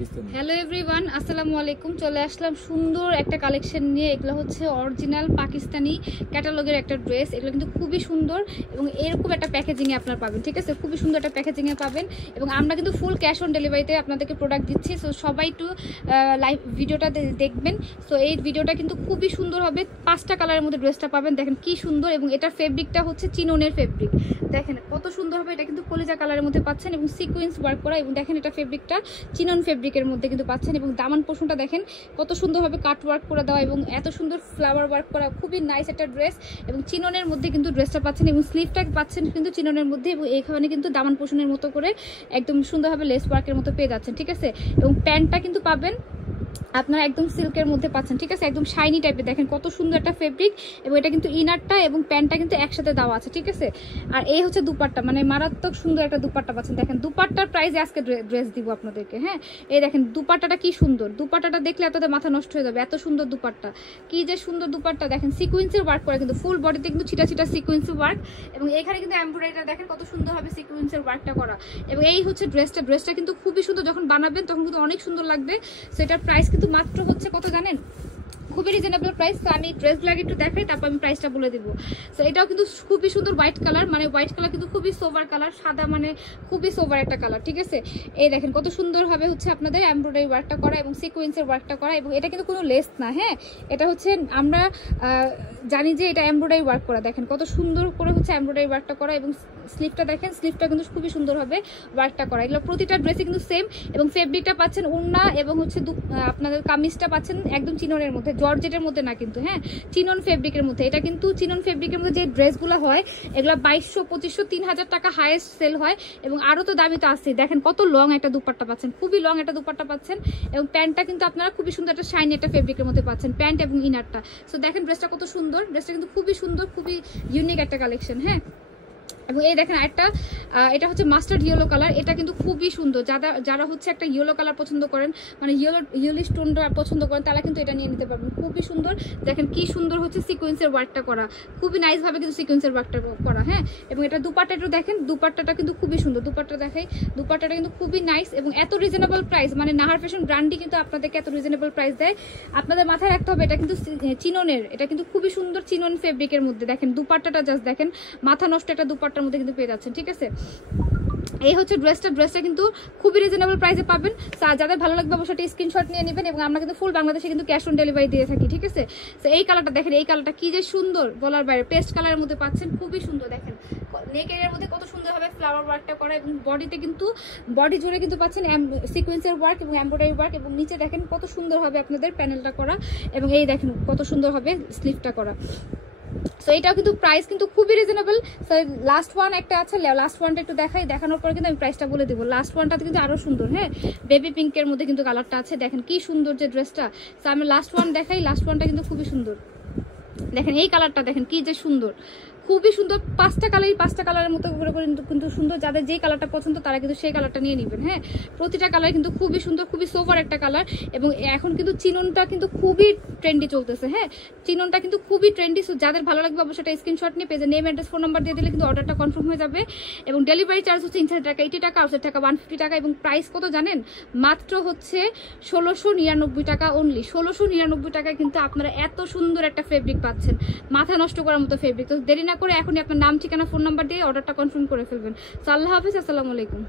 Pakistani. Hello everyone, আসসালামু আলাইকুম। চলে আসলাম সুন্দর একটা কালেকশন নিয়ে। এগুলো হচ্ছে অরিজিনাল পাকিস্তানি ক্যাটালগের একটা ড্রেস। এগুলো কিন্তু খুবই সুন্দর এবং এরকম একটা প্যাকেজিংয়ে আপনারা পাবেন, ঠিক আছে? খুবই সুন্দর একটা প্যাকেজিংয়ে পাবেন এবং আমরা কিন্তু ফুল ক্যাশ অন ডেলিভারিতে আপনাদেরকে প্রোডাক্ট দিচ্ছি। সো সবাই একটু লাইভ ভিডিওটা দেখবেন। সো এই ভিডিওটা কিন্তু খুবই সুন্দর হবে। 5টা কালারের মধ্যে ড্রেসটা পাবেন, দেখেন কি সুন্দর। এবং এটার ফেব্রিকটা হচ্ছে চিননের ফেব্রিক, দেখেন কত সুন্দর হবে। এটা কিন্তু কলিজা কালারের মধ্যে পাচ্ছেন এবং সিকোয়েন্স ওয়ার্ক করা, এবং দেখেন এটা ফেব্রিকটা চিনন ফেব্রিকের মধ্যে কিন্তু পাচ্ছেন। এবং দামান পোর্শনটা দেখেন কত সুন্দরভাবে কাট ওয়ার্ক করে দেওয়া এবং এত সুন্দর ফ্লাওয়ার ওয়ার্ক করা, খুবই নাইস একটা ড্রেস। এবং চিননের মধ্যে কিন্তু ড্রেসটা পাচ্ছেন এবং স্লিভটা পাচ্ছেন কিন্তু চিননের মধ্যে, এবং এইখানে কিন্তু দামান পোর্শনের মতো করে একদম সুন্দরভাবে লেস ওয়ার্কের মতো পেয়ে যাচ্ছেন, ঠিক আছে? এবং প্যান্টটা কিন্তু পাবেন আপনারা একদম সিল্কের মধ্যে পাচ্ছেন, ঠিক আছে? একদম শাইনি টাইপের, দেখেন কত সুন্দর একটা ফেব্রিক। এবং এটা কিন্তু ইনারটা এবং প্যান্টটা কিন্তু একসাথে দেওয়া আছে, ঠিক আছে? আর এই হচ্ছে দুপাট্টা, মানে মারাত্মক সুন্দর একটা দুপাট্টা পাচ্ছেন। দেখেন দুপাট্টার প্রাইসে আজকে ড্রেস দিব আপনাদেরকে। হ্যাঁ, এই দেখেন দুপাট্টাটা কি সুন্দর। দুপাট্টাটা দেখলে আপনাদের মাথা নষ্ট হয়ে যাবে, এত সুন্দর দুপাট্টা, কি যে সুন্দর দুপাট্টা। দেখেন সিকোয়েন্সের ওয়ার্ক করে, কিন্তু ফুল বডিতে কিন্তু ছিটা ছিটা সিকোয়েন্সের ওয়ার্ক, এবং এখানে কিন্তু এমব্রয়ডারিটা দেখেন কত সুন্দরভাবে সিকোয়েন্সের ওয়ার্কটা করা। এবং এই হচ্ছে ড্রেসটা কিন্তু খুবই সুন্দর। যখন বানাবেন তখন কিন্তু অনেক সুন্দর লাগবে। সেটার প্রাইস কিন্তু মাত্র হচ্ছে কত জানেন? খুবই রিজনেবল প্রাইস। তো আমি ড্রেসগুলো একটু দেখাই, তারপর আমি প্রাইসটা বলে দিব। সো এটাও কিন্তু খুবই সুন্দর হোয়াইট কালার, মানে হোয়াইট কালার কিন্তু খুবই সোভার কালার, সাদা মানে খুবই সোভার একটা কালার, ঠিক আছে? এই দেখেন কত সুন্দরভাবে হচ্ছে আপনাদের এমব্রয়ডারি ওয়ার্কটা করা এবং সিকোয়েন্সের ওয়ার্কটা করা। এবং এটা কিন্তু কোনো লেস না, হ্যাঁ, এটা হচ্ছে আমরা জানি যে এটা এমব্রয়ডারি ওয়ার্ক করা। দেখেন কত সুন্দর করে হচ্ছে এমব্রয়ডারি ওয়ার্কটা করা। এবং স্লিভটা দেখেন, স্লিভটা কিন্তু খুবই সুন্দরভাবে ওয়ার্কটা করা। এগুলো প্রতিটা ড্রেসে কিন্তু সেম। এবং ফেব্রিকটা পাচ্ছেন ওড়না, এবং হচ্ছে আপনাদের কামিজটা পাচ্ছেন একদম চিননের মধ্যে, জর্জেটের মধ্যে না কিন্তু, হ্যাঁ, চিনন ফেব্রিকের মধ্যে। এটা কিন্তু চিনন ফেব্রিকের মধ্যে যে ড্রেসগুলো হয় এগুলো 2200, 2500, 3000 টাকা হাইয়েস্ট সেল হয়। এবং আরও তো দামি তো আছে। দেখেন কত লং একটা দুপাট্টা পাচ্ছেন, খুবই লং একটা দুপাট্টা পাচ্ছেন। এবং প্যান্টটা কিন্তু আপনারা খুবই সুন্দর একটা শাইনি একটা ফেব্রিকের মধ্যে পাচ্ছেন, প্যান্ট এবং ইনারটা। সো দেখেন ড্রেসটা কত সুন্দর। ড্রেসটা কিন্তু খুবই সুন্দর, খুবই ইউনিক একটা কালেকশন। হ্যাঁ, এবং এই দেখেন একটা এটা হচ্ছে মাস্টার্ড ইয়েলো কালার। এটা কিন্তু খুবই সুন্দর। যারা হচ্ছে একটা ইয়েলো কালার পছন্দ করেন, মানে ইয়েলো স্টোনটা পছন্দ করেন, তারা কিন্তু এটা নিয়ে নিতে পারবেন। খুবই সুন্দর, দেখেন কি সুন্দর হচ্ছে সিকোয়েন্সের ওয়ার্কটা করা, খুবই নাইস ভাবে কিন্তু সিকোয়েন্সের ওয়ার্কটা করা। হ্যাঁ, এবং এটা দুপাট্টাটা দেখেন, দুপাট্টাটা কিন্তু খুবই সুন্দর। দুপাট্টা দেখাই, দুপাট্টাটা কিন্তু খুবই নাইস এবং এত রিজনেবল প্রাইস, মানে নাহার ফ্যাশন ব্র্যান্ডই কিন্তু আপনাদেরকে এত রিজনেবল প্রাইস দেয়। আপনাদের মাথায় রাখতে হবে এটা কিন্তু চিননের, এটা কিন্তু খুবই সুন্দর চিনন ফেব্রিকের মধ্যে। দেখেন দুপাট্টাটা জাস্ট দেখেন, মাথা নষ্ট একটা দুপাট্টার মধ্যে কিন্তু পেয়ে যাচ্ছেন, ঠিক আছে? এই হচ্ছে ড্রেসটা কিন্তু খুবই রিজনেবল প্রাইসে পাবেন। যাদের ভালো লাগবে অবশ্যই স্ক্রিনশট নিয়ে নেবেন। এবং আমরা কিন্তু ফুল বাংলাদেশে কিন্তু ক্যাশ অন ডেলিভারি দিয়ে থাকি, ঠিক আছে? তো এই কালারটা দেখেন, এই কালারটা কি যে সুন্দর বলার বাইরে। পেস্ট কালারের মধ্যে পাচ্ছেন, খুবই সুন্দর। দেখেন নেকের মধ্যে কত সুন্দরভাবে ফ্লাওয়ার ওয়ার্কটা করা, এবং বডিতে কিন্তু বডি জুড়ে কিন্তু পাচ্ছেন সিকোয়েন্সের ওয়ার্ক এবং এমব্রয়ডারি ওয়ার্ক। এবং নিচে দেখেন কত সুন্দরভাবে আপনাদের প্যানেলটা করা, এবং এই দেখেন কত সুন্দরভাবে স্লিভটা করা। সো এটাও কিন্তু প্রাইস কিন্তু খুবই রিজনেবল। সো লাস্ট ওয়ান একটা আছে, লাস্ট ওয়ানটা একটু দেখানোর পর কিন্তু আমি প্রাইসটা বলে দেবো। লাস্ট ওয়ানটাতে কিন্তু আরও সুন্দর, হ্যাঁ, বেবি পিঙ্কের মধ্যে কিন্তু কালারটা আছে। দেখেন কি সুন্দর যে ড্রেসটা। সো আমি লাস্ট ওয়ান দেখাই, লাস্ট ওয়ানটা কিন্তু খুবই সুন্দর। দেখেন এই কালারটা দেখেন কি যে সুন্দর, খুবই সুন্দর। 5টা কালারের মতো করে কিন্তু সুন্দর। যাদের যেই কালারটা পছন্দ তারা কিন্তু সেই কালারটা নিয়ে নেবেন। হ্যাঁ, প্রতিটা কালার কিন্তু খুবই সুন্দর, খুবই সোভার একটা কালার। এবং এখন কিন্তু চিননটা কিন্তু খুবই ট্রেন্ডি চলতেছে। হ্যাঁ, চিননটা কিন্তু খুবই ট্রেন্ডি। সো যাদের ভালো লাগবে অবশ্যই একটা স্ক্রিনশট নিয়ে পেজে নেম, অ্যাড্রেস, ফোন নাম্বার দিয়ে দিলে কিন্তু অর্ডারটা কনফার্ম হয়ে যাবে। এবং ডেলিভারি চার্জ হচ্ছে ইনসাইড টাকা 80 টাকা, আউটসাইড টাকা 150 টাকা। এবং প্রাইস কত জানেন? মাত্র হচ্ছে 1699 টাকা অনলি। 1699 টাকায় কিন্তু আপনারা এত সুন্দর একটা ফেব্রিক পাচ্ছেন, মাথা নষ্ট করার মতো ফেব্রিক। তো দেরি না করে এখনই আপনার নাম, ঠিকানা, ফোন নাম্বার দিয়ে অর্ডারটা কনফার্ম করে ফেলবেন। সো আল্লাহ হাফিজ, আসসালামু আলাইকুম।